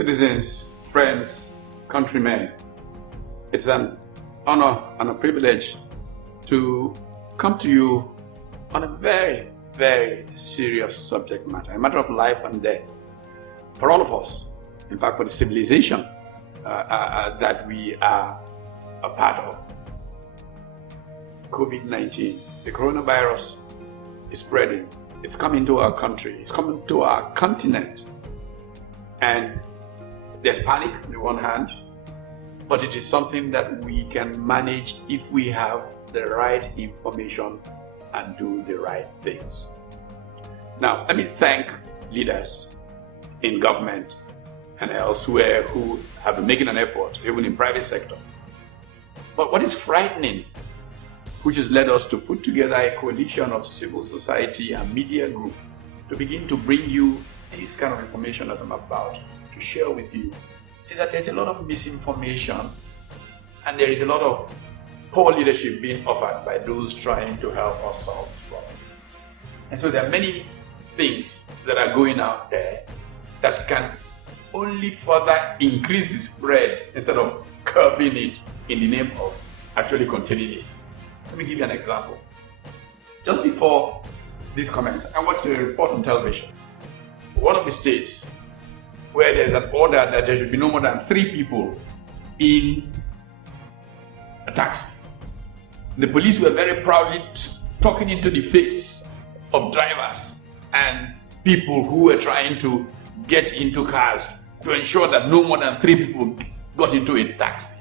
citizens, friends, countrymen, it's an honor and a privilege to come to you on a very, very serious subject matter, a matter of life and death for all of us, in fact for the civilization that we are a part of. Covid-19, the coronavirus is spreading. It's coming to our country, it's coming to our continent. And there's panic on the one hand, but it is something that we can manage if we have the right information and do the right things. Now, let me thank leaders in government and elsewhere who have been making an effort, even in private sector. But what is frightening, which has led us to put together a coalition of civil society and media group to begin to bring you this kind of information as I'm about to share with you, is that there's a lot of misinformation and there is a lot of poor leadership being offered by those trying to help us solve this problem. And so there are many things that are going out there that can only further increase the spread instead of curbing it in the name of actually containing it. Let me give you an example. Just before this comment, I watched a report on television. One of the states where there's an order that there should be no more than 3 people in a taxi. The police were very proudly talking into the face of drivers and people who were trying to get into cars to ensure that no more than 3 people got into a taxi.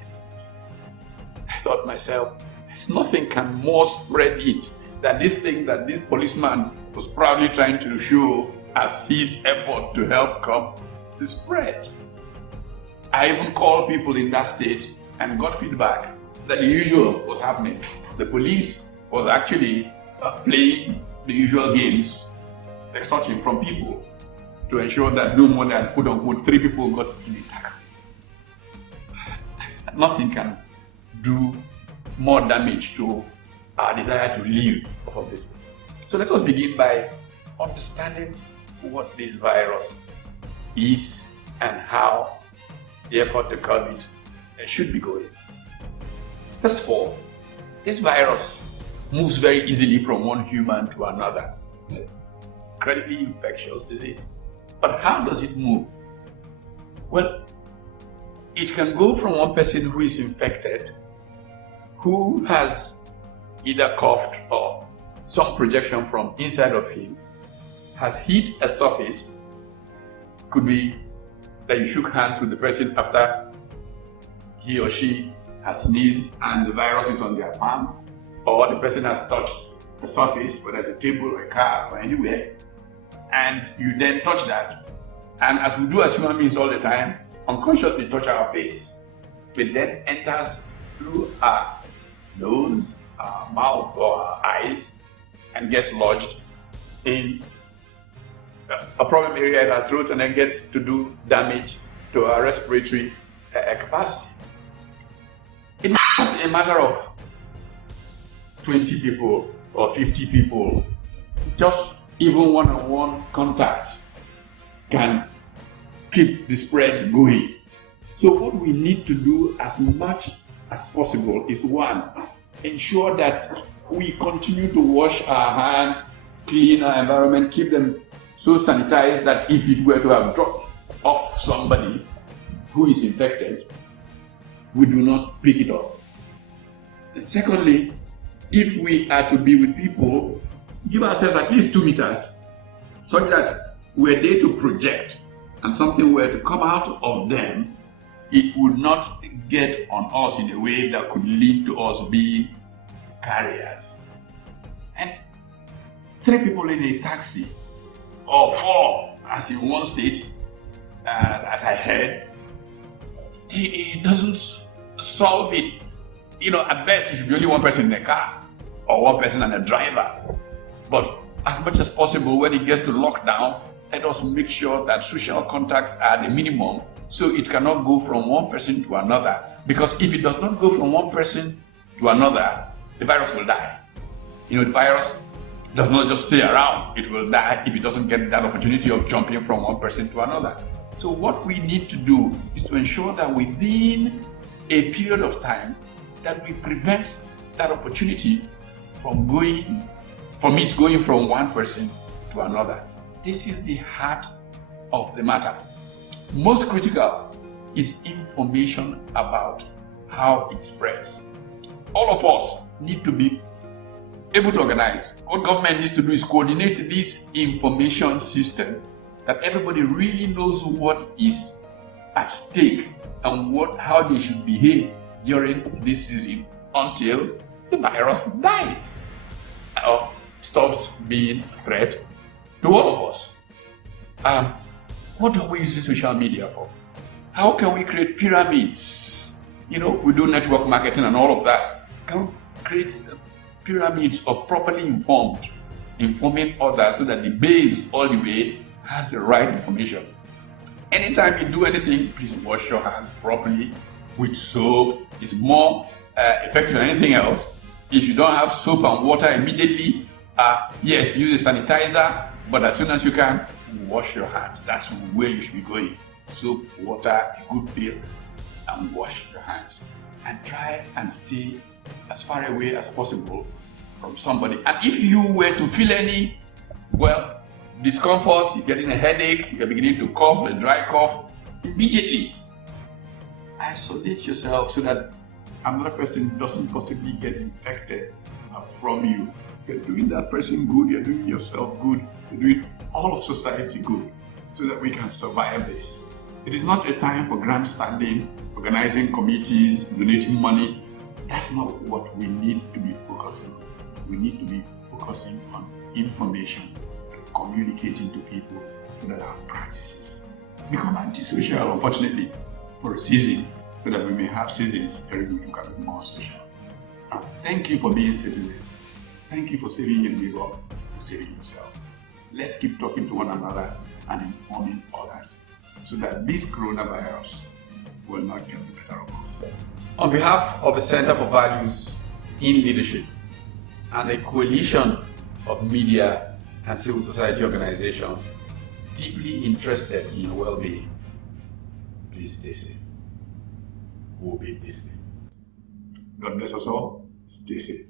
I thought myself, nothing can more spread it than this thing that this policeman was proudly trying to show as his effort to help curb the spread. I even called people in that state and got feedback that the usual was happening. The police was actually playing the usual games, extorting from people to ensure that no more than quote-unquote 3 people got in a taxi. Nothing can do more damage to our desire to live of this thing. So let us begin by understanding what this virus is and how the effort to curb it should be going. First of all, this virus moves very easily from one human to another. It's an incredibly infectious disease. But how does it move? Well, it can go from one person who is infected, who has either coughed or some projection from inside of him, has hit a surface. Could be that you shook hands with the person after he or she has sneezed and the virus is on their palm, or the person has touched the surface, whether it's a table or a car or anywhere, and you then touch that. And as we do as human beings all the time, unconsciously touch our face. It then enters through our nose, our mouth, or our eyes and gets lodged in a problem area in our throat and then gets to do damage to our respiratory capacity. It's not a matter of 20 people or 50 people. Just even one-on-one contact can keep the spread going. So what we need to do as much as possible is, one, ensure that we continue to wash our hands, clean our environment, keep them so sanitized that if it were to have dropped off somebody who is infected, we do not pick it up. And secondly, if we are to be with people, give ourselves at least 2 meters, such that we're there to project and something were to come out of them, it would not get on us in a way that could lead to us being carriers. And 3 people in a taxi, or 4, as in one state, as I heard, it doesn't solve it. At best, it should be only 1 person in the car, or 1 person and a driver. But as much as possible, when it gets to lockdown, let us make sure that social contacts are the minimum, so it cannot go from one person to another. Because if it does not go from one person to another, the virus will die. The virus does not just stay around, it will die if it doesn't get that opportunity of jumping from one person to another. So what we need to do is to ensure that within a period of time that we prevent that opportunity from going from one person to another. This is the heart of the matter. Most critical is information about how it spreads. All of us need to be able to organize. What government needs to do is coordinate this information system that everybody really knows what is at stake and how they should behave during this season until the virus dies or stops being a threat to all of us. What are we using social media for? How can we create pyramids? We do network marketing and all of that. Can we create pyramids of properly informing others so that the base all the way has the right information? Anytime you do anything, please wash your hands properly with soap. It's more effective than anything else. If you don't have soap and water immediately, yes, use a sanitizer, but as soon as you can, wash your hands. That's where you should be going. Soap, water, a good pill, and wash your hands. And try and stay as far away as possible from somebody. And if you were to feel any, discomfort, you're getting a headache, you're beginning to cough, a dry cough, immediately isolate yourself so that another person doesn't possibly get infected from you. You're doing that person good, you're doing yourself good, you're doing all of society good so that we can survive this. It is not a time for grandstanding, organizing committees, donating money. That's not what we need to be focusing on. We need to be focusing on information, communicating to people so that our practices become antisocial, unfortunately, for a season, so that we may have seasons where we can be more social. And thank you for being citizens. Thank you for saving your neighbor, for saving yourself. Let's keep talking to one another and informing others so that this coronavirus will not get the better of us. On behalf of the Center for Values in Leadership and a coalition of media and civil society organizations deeply interested in your well-being, please stay safe. We'll be listening. God bless us all. Stay safe.